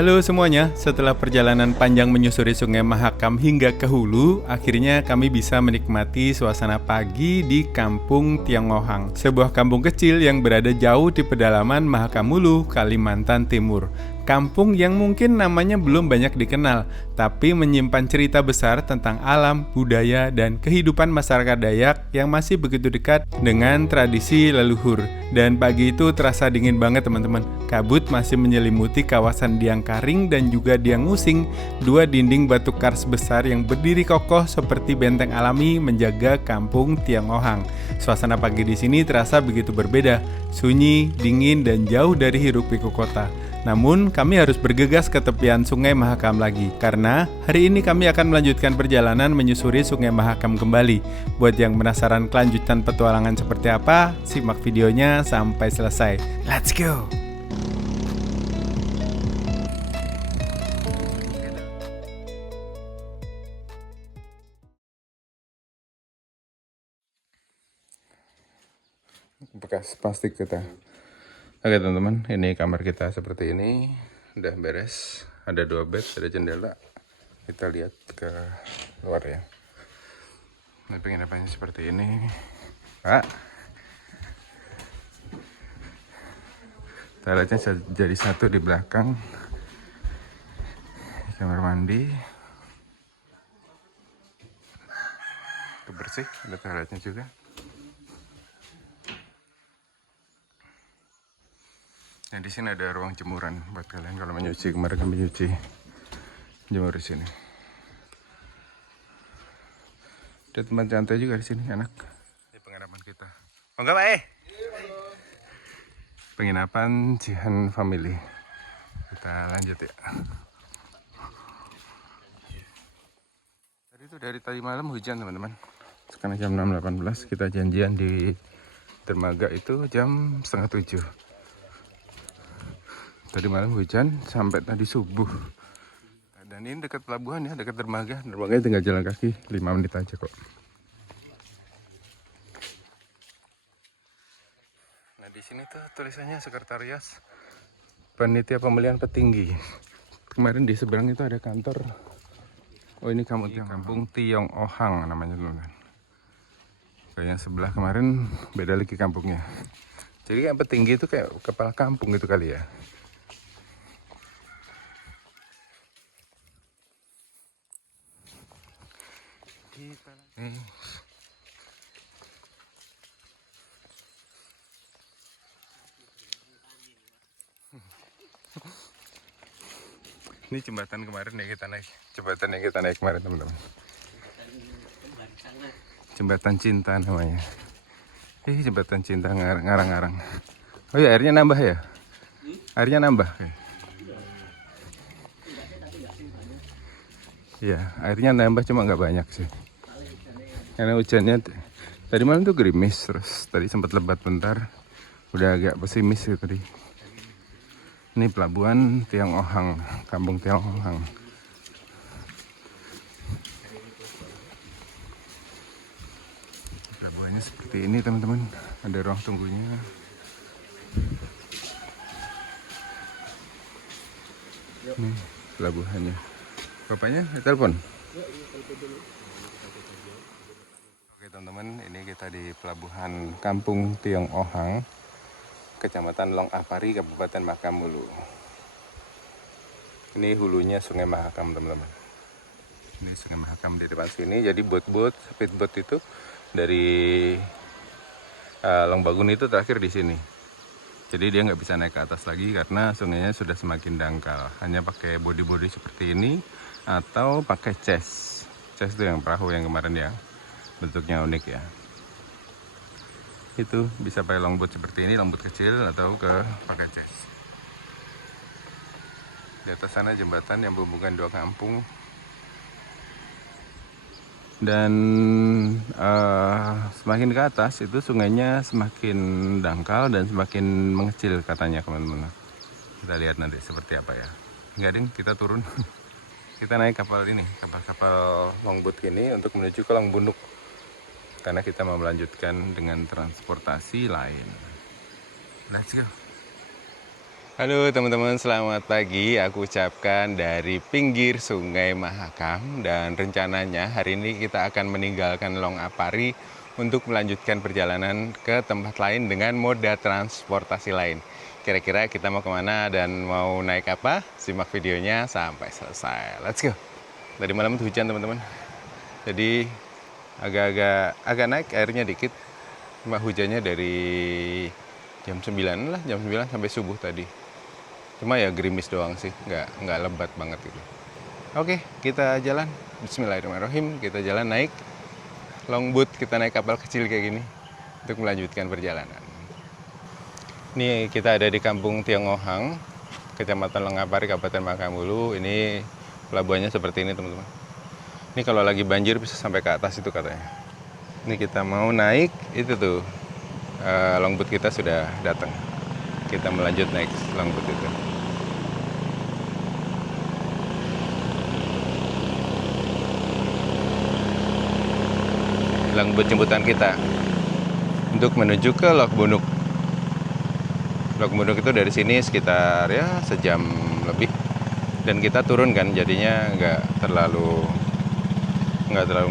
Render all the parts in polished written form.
Halo semuanya, setelah perjalanan panjang menyusuri Sungai Mahakam hingga ke hulu, akhirnya kami bisa menikmati suasana pagi di Kampung Tionghohang, sebuah kampung kecil yang berada jauh di pedalaman Mahakam Hulu, Kalimantan Timur. Kampung yang mungkin namanya belum banyak dikenal, tapi menyimpan cerita besar tentang alam, budaya, dan kehidupan masyarakat Dayak yang masih begitu dekat dengan tradisi leluhur. Dan pagi itu terasa dingin banget teman-teman. Kabut masih menyelimuti kawasan Diang Karing dan juga Diang Ngusing, dua dinding batu kars besar yang berdiri kokoh seperti benteng alami menjaga kampung Tionghohang. Suasana pagi di sini terasa begitu berbeda, sunyi, dingin, dan jauh dari hiruk-pikuk kota. Namun, kami harus bergegas ke tepian Sungai Mahakam lagi, karena hari ini kami akan melanjutkan perjalanan menyusuri Sungai Mahakam kembali. Buat yang penasaran kelanjutan petualangan seperti apa, simak videonya sampai selesai. Let's go! Bekas plastik kita. Oke teman-teman, ini kamar kita seperti ini. Udah beres, ada 2 bed, ada jendela. Kita lihat ke luar ya. Ini penginapannya seperti ini. Pak, toiletnya jadi satu di belakang. Kamar mandi. Itu bersih, ada toiletnya juga. Nah, di sini ada ruang jemuran buat kalian kalau menyuci. Kemarin kami nyuci jemur di sini. Ada tempat santai juga di sini, enak. Ini penginapan kita. Oh enggak, Pak. Penginapan Jihan Family. Kita lanjut ya. Dari tadi malam hujan teman-teman. Sekarang jam 6.18, kita janjian di dermaga itu jam 6:30. Tadi malam hujan sampai tadi subuh. Dan ini dekat pelabuhan ya, dekat dermaga. Dermaganya tinggal jalan kaki 5 menit aja kok. Nah di sini tuh tulisannya Sekretariat Panitia Pemilihan Petinggi. Kemarin di seberang itu ada kantor. Oh ini Kampung Tionghohang namanya teman-teman. Kayak yang sebelah kemarin beda lagi kampungnya. Jadi yang petinggi itu kayak kepala kampung gitu kali ya. Ini jembatan kemarin yang kita naik. Jembatan yang kita naik kemarin teman-teman. Jembatan cinta namanya. Jembatan cinta ngarang-ngarang. Oh ya airnya nambah ya? Airnya nambah. Iya, airnya nambah cuma nggak banyak sih. Karena hujannya tadi malam tuh gerimis, terus tadi sempat lebat bentar. Udah agak pesimis ya tadi. Ini pelabuhan Tionghohang, Kampung Tionghohang. Pelabuhannya seperti ini teman-teman. Ada ruang tunggunya. Nih pelabuhannya. Bapaknya telepon. Oke teman-teman, ini kita di pelabuhan Kampung Tionghohang, Kecamatan Long Apari, Kabupaten Mahakam Hulu. Ini hulunya Sungai Mahakam teman-teman. Ini Sungai Mahakam di depan sini. Jadi boat speedboat itu dari Long Bagun itu terakhir di sini. Jadi dia nggak bisa naik ke atas lagi karena sungainya sudah semakin dangkal. Hanya pakai bodi-bodi seperti ini atau pakai chest. Chest itu yang perahu yang kemarin ya. Bentuknya unik ya. Itu bisa pakai longboat seperti ini, longboat kecil atau pakai chest. Di atas sana jembatan yang menghubungkan dua kampung. Dan semakin ke atas itu sungainya semakin dangkal dan semakin mengecil katanya teman-teman. Kita lihat nanti seperti apa ya. Enggak ding, kita turun. Kita naik kapal ini, kapal longboat ini untuk menuju ke Longbunuk. Karena kita mau melanjutkan dengan transportasi lain. Let's go. Halo teman-teman, selamat pagi. Aku ucapkan dari pinggir Sungai Mahakam. Dan rencananya hari ini kita akan meninggalkan Long Apari untuk melanjutkan perjalanan ke tempat lain dengan moda transportasi lain. Kira-kira kita mau kemana dan mau naik apa? Simak videonya sampai selesai. Let's go. Tadi malam itu hujan teman-teman. Jadi agak naik airnya dikit. Cuma hujannya dari jam 9 lah, jam 9 sampai subuh tadi. Cuma ya gerimis doang sih, nggak lebat banget gitu. Oke, kita jalan. Bismillahirrahmanirrahim. Kita jalan naik longboat, kita naik kapal kecil kayak gini untuk melanjutkan perjalanan. Ini kita ada di Kampung Tionggohang, Kecamatan Long Apari, Kabupaten Mahakam Hulu. Ini pelabuhannya seperti ini teman-teman. Ini kalau lagi banjir bisa sampai ke atas itu katanya. Ini kita mau naik, itu tuh longboat kita sudah datang. Kita melanjut naik longboat itu. Longboat jemputan kita untuk menuju ke Lok Bunuk. Lok Bunuk itu dari sini sekitar ya sejam lebih, dan kita turun kan, jadinya nggak terlalu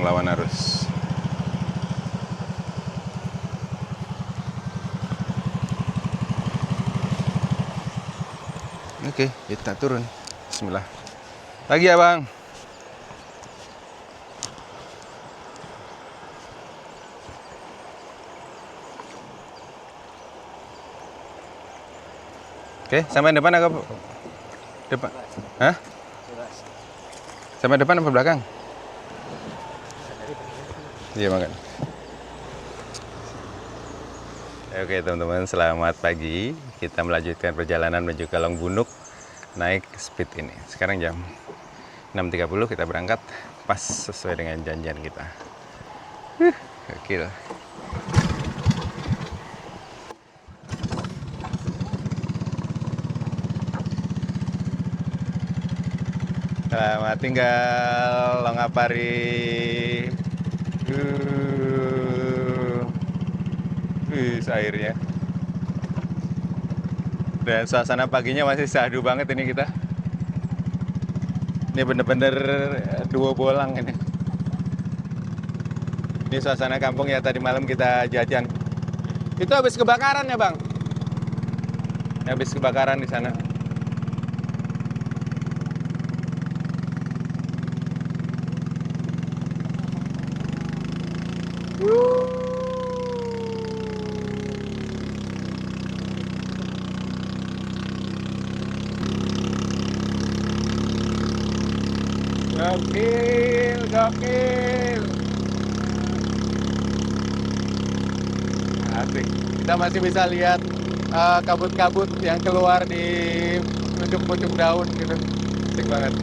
melawan arus. Oke, kita turun. Bismillah. Pagi ya bang. Oke, sampai depan agak depan. Hah? Sampai depan apa belakang? Iya makan. Oke teman-teman, selamat pagi. Kita melanjutkan perjalanan menuju ke Long Bunuk naik speed ini. Sekarang jam 6.30 kita berangkat, pas sesuai dengan janjian kita. Gokil. Selamat tinggal Long Apari. Airnya. Dan suasana paginya masih syahdu banget ini kita. Ini bener-bener dua bolang ini. Ini suasana kampung ya, tadi malam kita jajan. Itu habis kebakaran ya bang? Habis kebakaran di sana. Gokil. Asik. Kita masih bisa lihat kabut-kabut yang keluar di pucuk-pucuk daun gitu. Asik banget.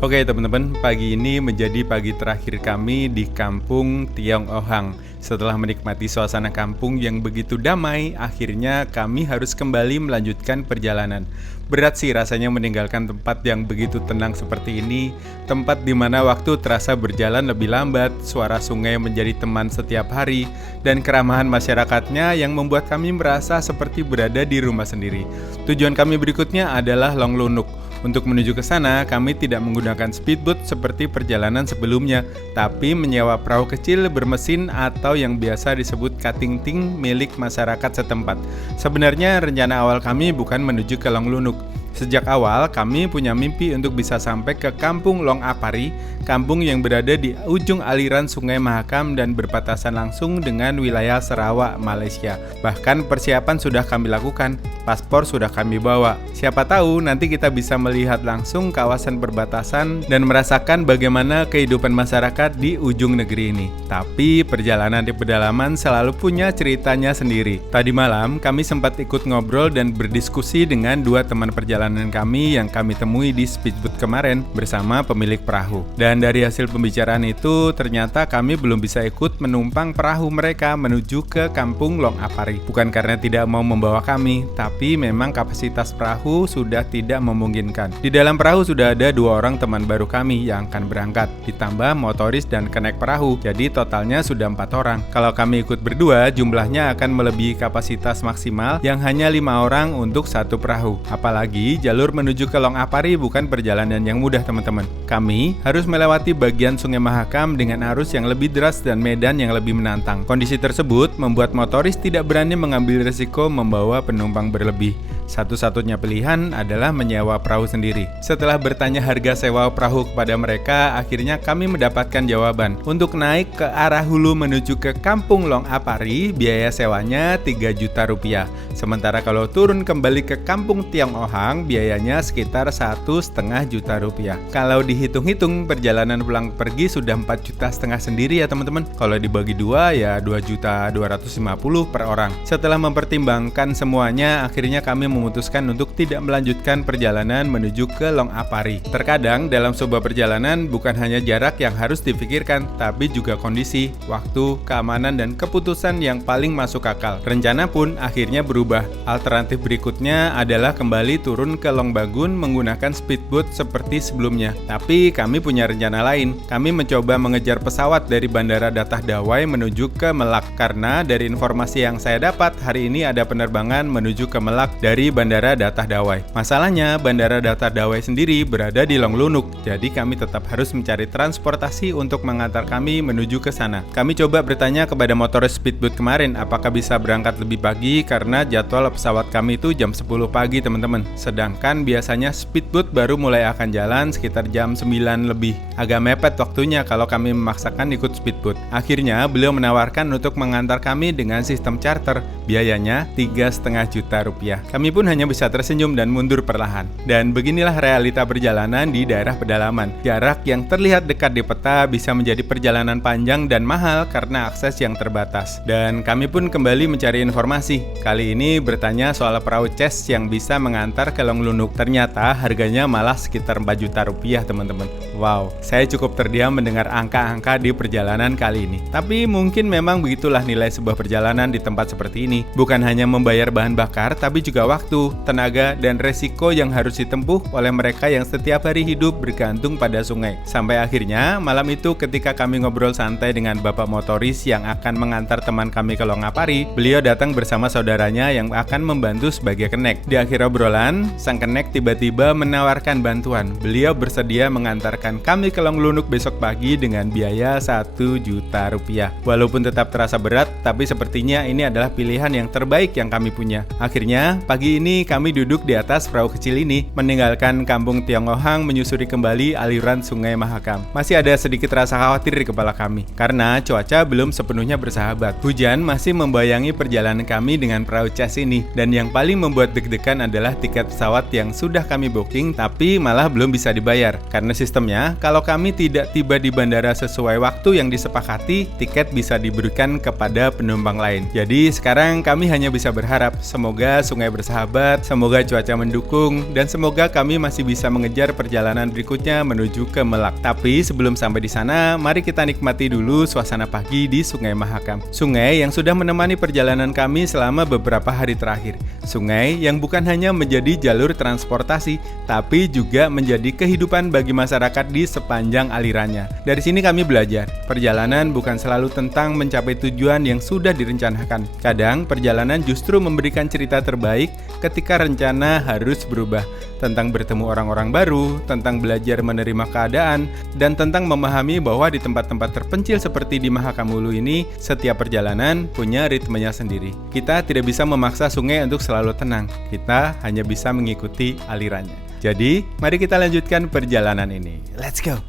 Oke teman-teman, pagi ini menjadi pagi terakhir kami di Kampung Tionggohang. Setelah menikmati suasana kampung yang begitu damai, akhirnya kami harus kembali melanjutkan perjalanan. Berat sih rasanya meninggalkan tempat yang begitu tenang seperti ini, tempat di mana waktu terasa berjalan lebih lambat, suara sungai menjadi teman setiap hari, dan keramahan masyarakatnya yang membuat kami merasa seperti berada di rumah sendiri. Tujuan kami berikutnya adalah Long Lunuk. Untuk menuju ke sana, kami tidak menggunakan speedboat seperti perjalanan sebelumnya, tapi menyewa perahu kecil bermesin atau yang biasa disebut katingting milik masyarakat setempat. Sebenarnya rencana awal kami bukan menuju ke Long Lunuk. Sejak awal kami punya mimpi untuk bisa sampai ke Kampung Long Apari, kampung yang berada di ujung aliran Sungai Mahakam dan berbatasan langsung dengan wilayah Sarawak, Malaysia. Bahkan persiapan sudah kami lakukan, paspor sudah kami bawa. Siapa tahu nanti kita bisa melihat langsung kawasan perbatasan dan merasakan bagaimana kehidupan masyarakat di ujung negeri ini. Tapi perjalanan di pedalaman selalu punya ceritanya sendiri. Tadi malam kami sempat ikut ngobrol dan berdiskusi dengan dua teman perjalanan perjalanan kami yang kami temui di speedboat kemarin bersama pemilik perahu. Dan dari hasil pembicaraan itu, ternyata kami belum bisa ikut menumpang perahu mereka menuju ke kampung Long Apari. Bukan karena tidak mau membawa kami, tapi memang kapasitas perahu sudah tidak memungkinkan. Di dalam perahu sudah ada 2 orang teman baru kami yang akan berangkat, ditambah motoris dan kenek perahu, jadi totalnya sudah 4 orang. Kalau kami ikut berdua, jumlahnya akan melebihi kapasitas maksimal yang hanya 5 orang untuk satu perahu. Apalagi jalur menuju ke Long Apari bukan perjalanan yang mudah, teman-teman. Kami harus melewati bagian Sungai Mahakam dengan arus yang lebih deras dan medan yang lebih menantang. Kondisi tersebut membuat motoris tidak berani mengambil risiko membawa penumpang berlebih. Satu-satunya pilihan adalah menyewa perahu sendiri. Setelah bertanya harga sewa perahu kepada mereka, akhirnya kami mendapatkan jawaban. Untuk naik ke arah hulu menuju ke kampung Long Apari, biaya sewanya 3 juta rupiah. Sementara kalau turun kembali ke kampung Tiong Ohang, biayanya sekitar 1,5 juta rupiah. Kalau dihitung-hitung, perjalanan pulang pergi sudah 4,5 juta sendiri ya teman-teman. Kalau dibagi 2 ya 2.250.000 per orang. Setelah mempertimbangkan semuanya, akhirnya kami memutuskan untuk tidak melanjutkan perjalanan menuju ke Long Apari. Terkadang dalam sebuah perjalanan bukan hanya jarak yang harus difikirkan, tapi juga kondisi, waktu, keamanan, dan keputusan yang paling masuk akal. Rencana pun akhirnya berubah. Alternatif berikutnya adalah kembali turun ke Long Bagun menggunakan speedboat seperti sebelumnya. Tapi kami punya rencana lain. Kami mencoba mengejar pesawat dari Bandara Datah Dawai menuju ke Melak, karena dari informasi yang saya dapat hari ini ada penerbangan menuju ke Melak dari Bandara Datah Dawai. Masalahnya, Bandara Datah Dawai sendiri berada di Long Lunuk, jadi kami tetap harus mencari transportasi untuk mengantar kami menuju ke sana. Kami coba bertanya kepada motoris speedboat kemarin, apakah bisa berangkat lebih pagi karena jadwal pesawat kami itu jam 10 pagi, teman-teman. Sedangkan biasanya speedboat baru mulai akan jalan sekitar jam 9 lebih. Agak mepet waktunya kalau kami memaksakan ikut speedboat. Akhirnya, beliau menawarkan untuk mengantar kami dengan sistem charter. Biayanya 3,5 juta rupiah. Kami pun hanya bisa tersenyum dan mundur perlahan. Dan beginilah realita perjalanan di daerah pedalaman. Jarak yang terlihat dekat di peta bisa menjadi perjalanan panjang dan mahal karena akses yang terbatas. Dan kami pun kembali mencari informasi. Kali ini bertanya soal perahu Ces yang bisa mengantar ke Long Lunuk. Ternyata harganya malah sekitar 4 juta rupiah, teman-teman. Wow, saya cukup terdiam mendengar angka-angka di perjalanan kali ini. Tapi mungkin memang begitulah nilai sebuah perjalanan di tempat seperti ini. Bukan hanya membayar bahan bakar, tapi juga waktu, tenaga, dan resiko yang harus ditempuh oleh mereka yang setiap hari hidup bergantung pada sungai. Sampai akhirnya, malam itu ketika kami ngobrol santai dengan bapak motoris yang akan mengantar teman kami ke Long Apari, beliau datang bersama saudaranya yang akan membantu sebagai kenek. Di akhir obrolan, sang kenek tiba-tiba menawarkan bantuan. Beliau bersedia mengantarkan kami ke Long Lunuk besok pagi dengan biaya 1 juta rupiah. Walaupun tetap terasa berat, tapi sepertinya ini adalah pilihan yang terbaik yang kami punya. Akhirnya, pagi ini kami duduk di atas perahu kecil ini, meninggalkan kampung Tiong Ohang menyusuri kembali aliran Sungai Mahakam. Masih ada sedikit rasa khawatir di kepala kami, karena cuaca belum sepenuhnya bersahabat. Hujan masih membayangi perjalanan kami dengan perahu Ces ini, dan yang paling membuat deg-degan adalah tiket pesawat yang sudah kami booking, tapi malah belum bisa dibayar. Karena sistemnya, kalau kami tidak tiba di bandara sesuai waktu yang disepakati, tiket bisa diberikan kepada penumpang lain. Jadi sekarang kami hanya bisa berharap semoga sungai bersahabat, semoga cuaca mendukung, dan semoga kami masih bisa mengejar perjalanan berikutnya menuju ke Melak. Tapi sebelum sampai di sana, mari kita nikmati dulu suasana pagi di Sungai Mahakam. Sungai yang sudah menemani perjalanan kami selama beberapa hari terakhir. Sungai yang bukan hanya menjadi jalur transportasi, tapi juga menjadi kehidupan bagi masyarakat di sepanjang alirannya. Dari sini kami belajar, perjalanan bukan selalu tentang mencapai tujuan yang sudah direncanakan. Kadang perjalanan justru memberikan cerita terbaik ketika rencana harus berubah, tentang bertemu orang-orang baru, tentang belajar menerima keadaan, dan tentang memahami bahwa di tempat-tempat terpencil seperti di Mahakam Hulu ini, setiap perjalanan punya ritmenya sendiri. Kita tidak bisa memaksa sungai untuk selalu tenang, kita hanya bisa mengikuti alirannya. Jadi, mari kita lanjutkan perjalanan ini. Let's go!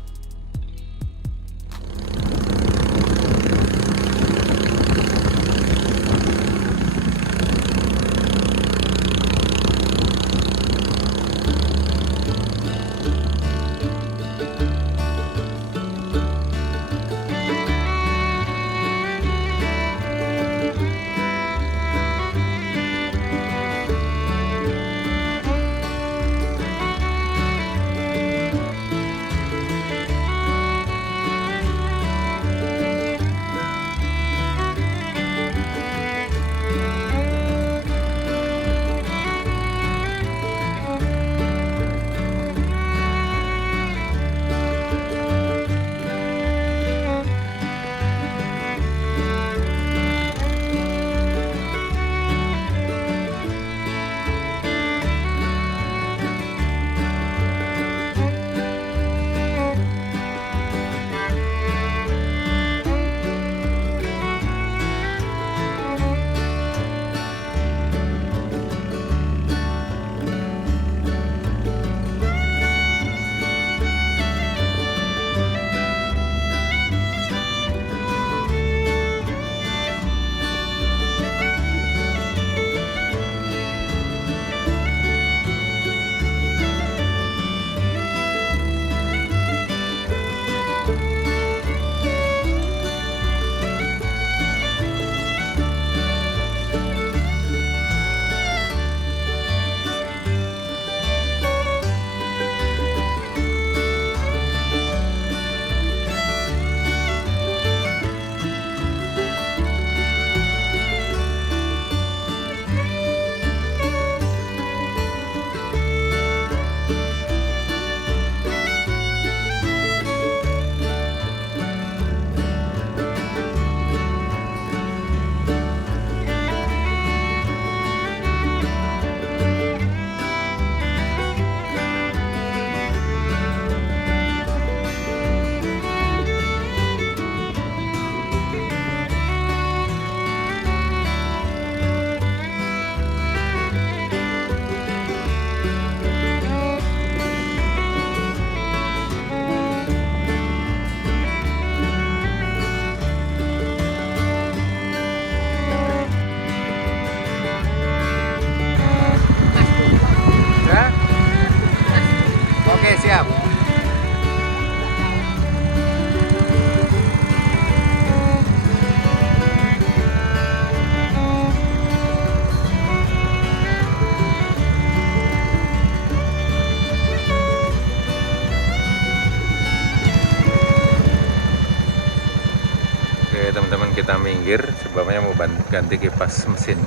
kita minggir sebabnya mau ganti kipas mesin.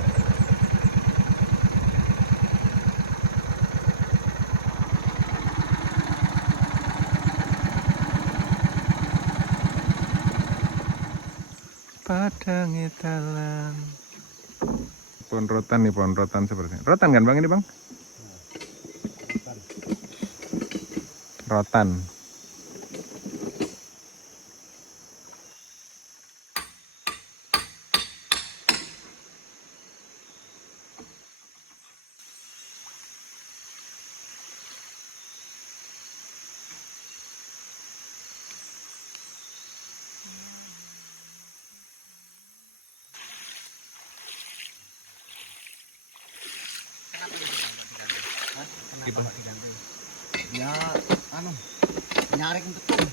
Padang Italan. Pohon rotan nih, pohon rotan seperti ini. Rotan kan bang ini bang? Rotan. Ya, nyarik betul.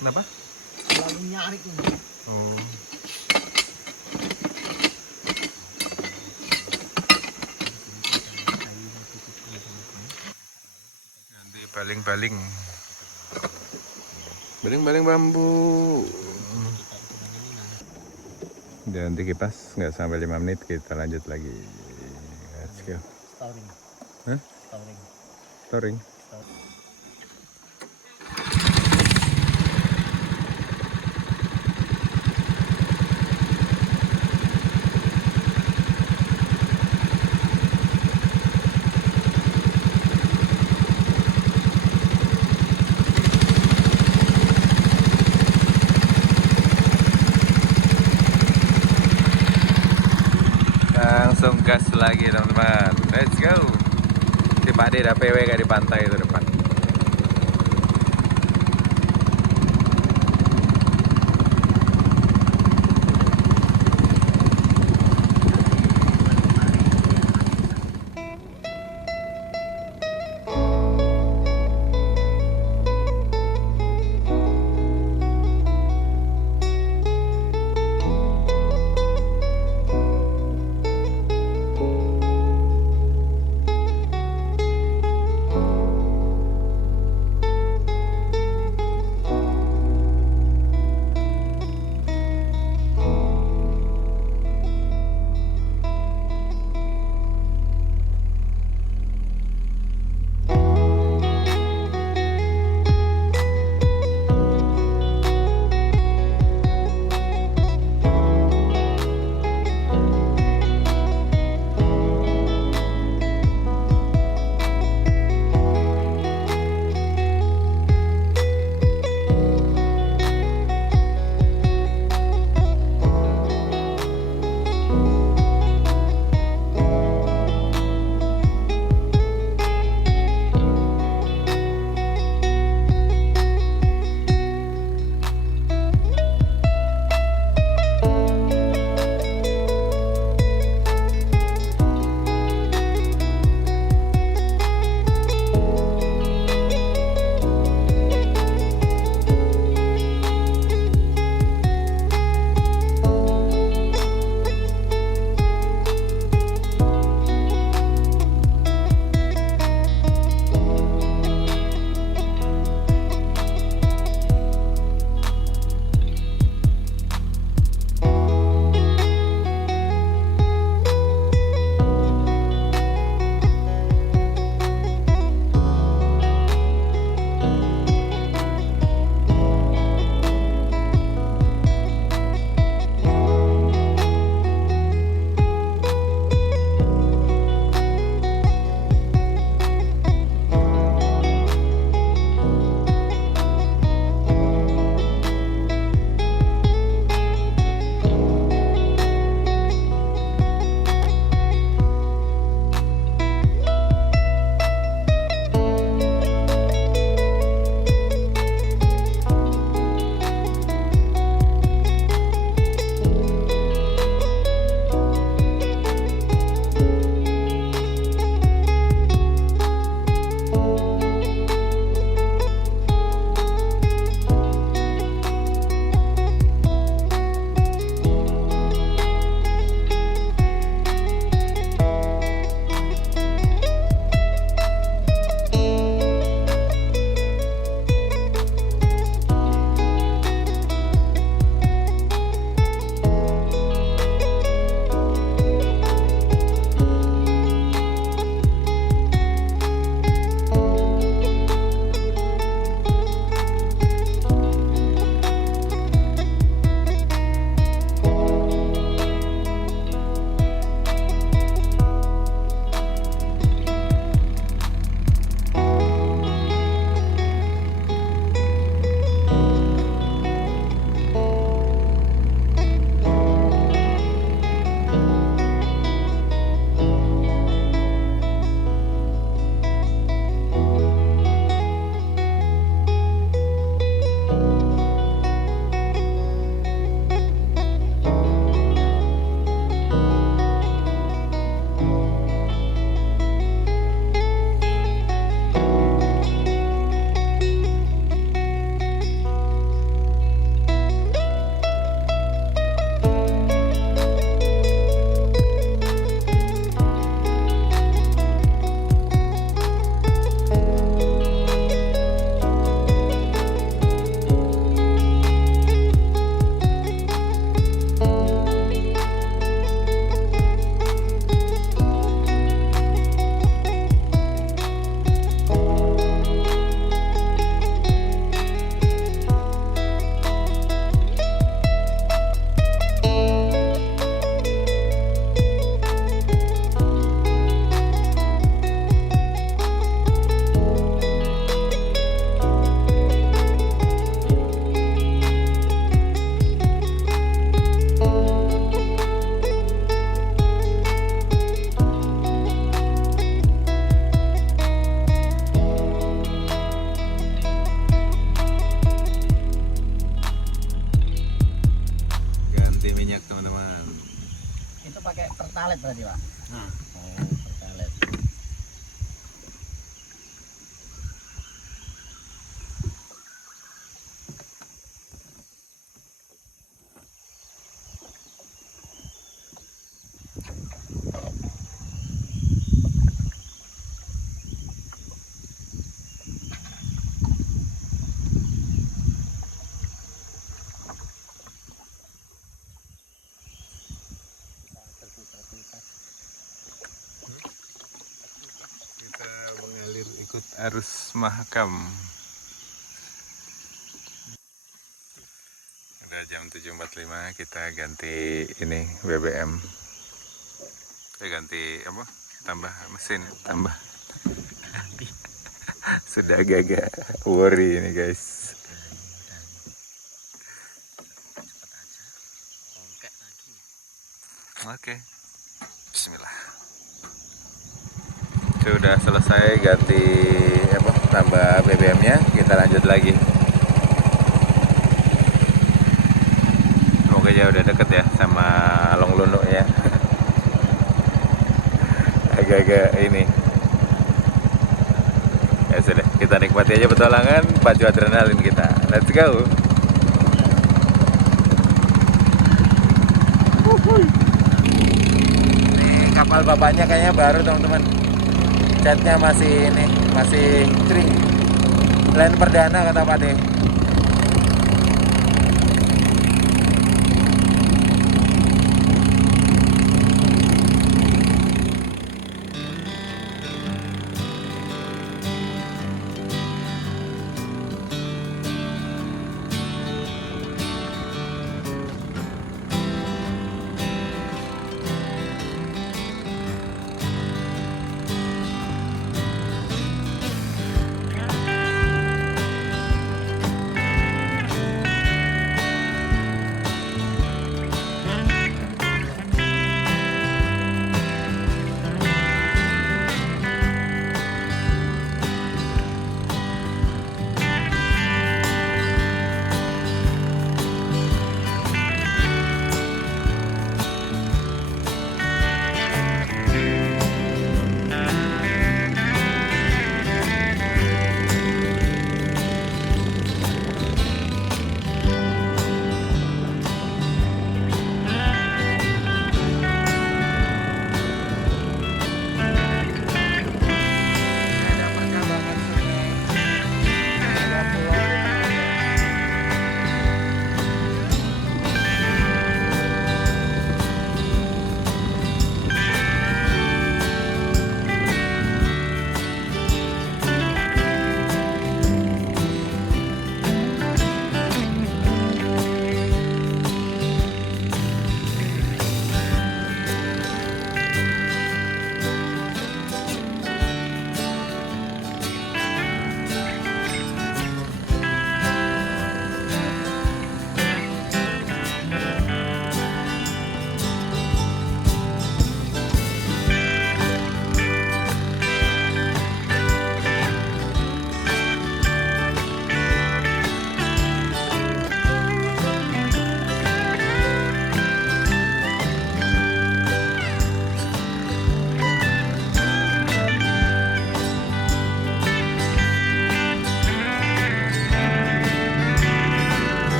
Kenapa? Lalu nyarik. Oh. Nanti baling-baling. Baling-baling bambu. Ganti kipas nggak sampai 5 menit, kita lanjut lagi. Let's go. Storing. Hah? Storing. Storing. Langsung gas lagi teman-teman, let's go. Si Pak D udah PW kayak di pantai itu depan. berarti Pak. Nah, Oh, pertalite. Kita mengalir ikut arus Mahakam. Udah jam 7.45, kita ganti ini BBM. Kita ganti apa? Tambah mesin, tambah. Sudah agak-agak worry ini guys. Oke, Bismillah. Sudah selesai ganti apa? Tambah BBM-nya, kita lanjut lagi. Semoga ya udah deket ya sama Longlunu ya. Agak-agak ini. Ya sudah, kita nikmati aja petualangan, pacu adrenalin kita. Let's go. Nih kapal bapaknya kayaknya baru teman-teman. Catnya masih ini, masih kering. Lain perdana kata Pak De.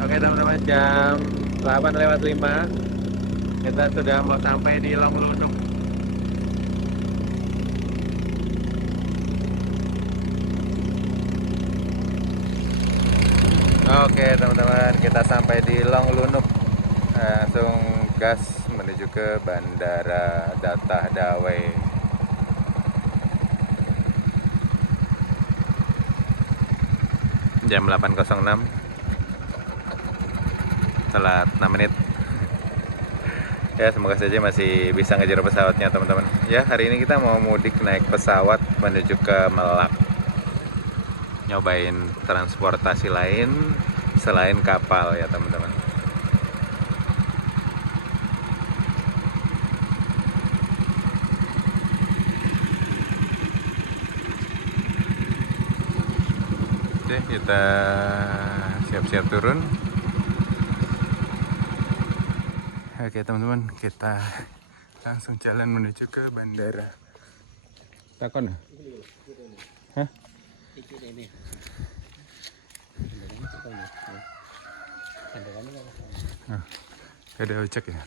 Oke teman-teman, jam 8:05 kita sudah mau sampai di Longlunung. Oke teman-teman, kita sampai di Longlunung. Langsung gas menuju ke Bandara Datah Dawai. Jam 8.06, telat 6 menit. Ya semoga saja masih bisa ngejar pesawatnya teman-teman. Ya hari ini kita mau mudik naik pesawat menuju ke Melak, nyobain transportasi lain selain kapal ya teman-teman. Oke, kita siap-siap turun. Oke teman-teman, kita langsung jalan menuju ke bandara. Takon? Hah? Oh, ada ojek ya?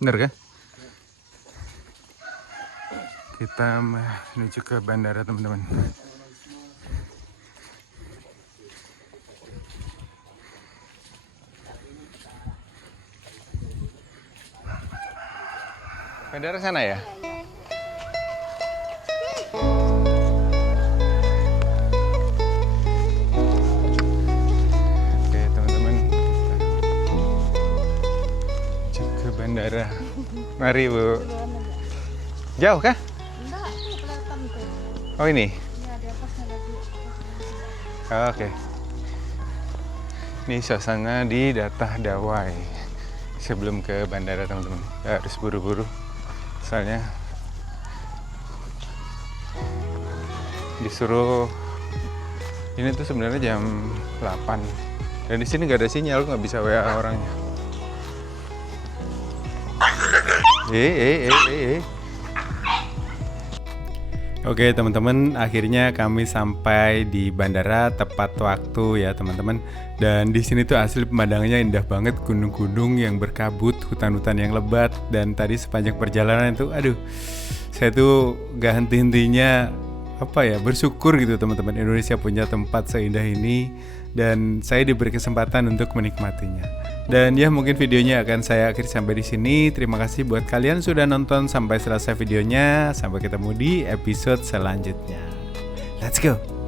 Bener kan? Kita menuju ke bandara teman-teman. Bandara sana ya? Oke teman-teman, kita menuju ke bandara. Mari Bu. Jauh kah? Enggak, tuh kelihatan tuh. Oh ini? Ya, di atasnya lagi. Oke. Ini suasana di Datah Dawai. Sebelum ke bandara teman-teman, harus buru-buru. Soalnya disuruh ini tuh sebenarnya jam 8. Dan di sini nggak ada sinyal, nggak bisa WA orangnya. Oke teman-teman, akhirnya kami sampai di bandara tepat waktu ya teman-teman. Dan di sini tuh asli pemandangannya indah banget, gunung-gunung yang berkabut, hutan-hutan yang lebat. Dan tadi sepanjang perjalanan itu, aduh, saya tuh gak henti-hentinya bersyukur gitu teman-teman, Indonesia punya tempat seindah ini dan saya diberi kesempatan untuk menikmatinya. Dan ya mungkin videonya akan saya akhiri sampai di sini. Terima kasih buat kalian sudah nonton sampai selesai videonya. Sampai ketemu di episode selanjutnya. Let's go.